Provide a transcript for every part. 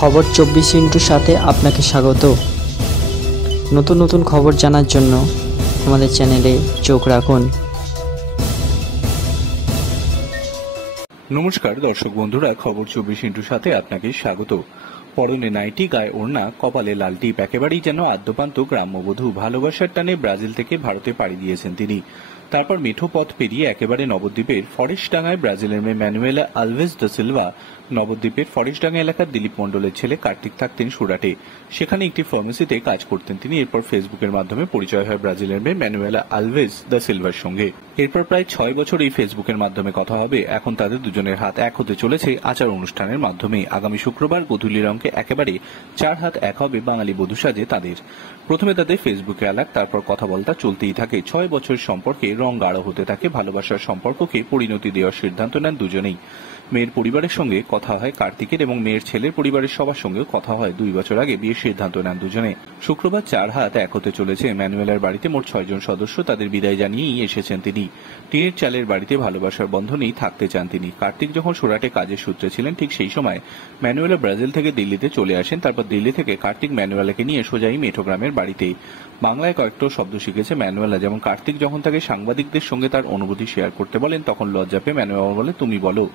খবর 24 সাথে আপনাকে স্বাগত। নতুন নতুন খবর জানার জন্য আমাদের চ্যানেলে চোখ রাখুন। নমস্কার দর্শক বন্ধুরা, খবর 24 সাথে আপনাকে স্বাগত। পরনে নাইটি, গায়ে ওড়না, কপালে লাল টিপ, একেবারেই যেন আদ্যপান্ত গ্রাম্যবধূ। ভালোবাসার টানে ব্রাজিল থেকে ভারতে পাড়ি দিয়েছেন তিনি। তারপর মেঠো পথ পেরিয়ে একেবারে নবদ্বীপের ফরেস্টডাঙ্গায় ব্রাজিলের মেয়ে ম্যানুয়েলা আলভেজ দা সিলভা। নবদ্বীপের ফরেস্টডাঙ্গা এলাকার দিলীপ মণ্ডলের ছেলে কার্তিক থাকতেন সুরাটে। সেখানে একটি ফার্মেসিতে কাজ করতেন তিনি। এরপর ফেসবুকের মাধ্যমে পরিচয় হয় ব্রাজিলের মেয়ে ম্যানুয়েলা আলভেজ দা সিলভার সঙ্গে। এরপর প্রায় 6 বছর এই ফেসবুকের মাধ্যমে কথা হবে। এখন তাদের দুজনের হাত এক হতে চলেছে আচার অনুষ্ঠানের মাধ্যমে। আগামী শুক্রবার গোধূলির অঙ্কে একেবারে 4 হাত এক হবে বাঙালি বধূ সাজে তাদের। প্রথমে তাদের ফেসবুকে আলাপ, তারপর কথা বলতা চলতেই থাকে। 6 বছর সম্পর্কে রং গাঢ় হতে থাকে। ভালোবাসার সম্পর্ককে পরিণতি দেওয়ার সিদ্ধান্ত নেন দুজনেই। মেয়ের পরিবারের সঙ্গে কথা হয় কার্তিকের এবং মেয়ের ছেলের পরিবারের সবার সঙ্গেও কথা হয়। 2 বছর আগে বিয়ের সিদ্ধান্ত নেন দুজনে। শুক্রবার 4 হাত এক হতে চলেছে। ম্যানুয়েলার বাড়িতে মোট 6 জন সদস্য। তাদের বিদায় জানিয়েই এসেছেন তিনি। টিনের চালের বাড়িতে ভালোবাসার বন্ধনেই থাকতে চান তিনি। কার্তিক যখন সুরাটে কাজের সূত্রে ছিলেন, ঠিক সেই সময় ম্যানুয়েলা ব্রাজিল থেকে দিল্লিতে চলে আসেন। তারপর দিল্লি থেকে কার্তিক ম্যানুয়েলাকে নিয়ে সোজাই মেঠোগ্রামের বাড়িতে। বাংলায় কয়েকটা শব্দ শিখেছে ম্যানুয়েলা। যেমন কার্তিক যখন তাকে সাংবাদিকদের সঙ্গে তার অনুভূতি শেয়ার করতে বলেন, তখন লজ্জা পেয়ে ম্যানুয়েলা বলে তুমি বলো।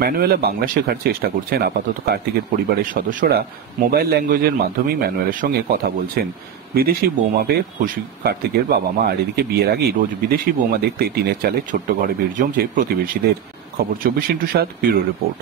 ম্যানুয়েলা বাংলা শেখার চেষ্টা করছেন। আপাতত কার্তিকের পরিবারের সদস্যরা মোবাইল ল্যাঙ্গুয়েজের মাধ্যমেই ম্যানুয়েলের সঙ্গে কথা বলছেন। বিদেশি বৌমা পেয়ে খুশি কার্তিকের বাবা মা। আর এদিকে বিয়ের আগেই রোজ বিদেশি বৌমা দেখতে টিনের চালের ছোট্ট ঘরে ভিড় জমছে প্রতিবেশীদের। খবর 24x7 ব্যুরো রিপোর্ট।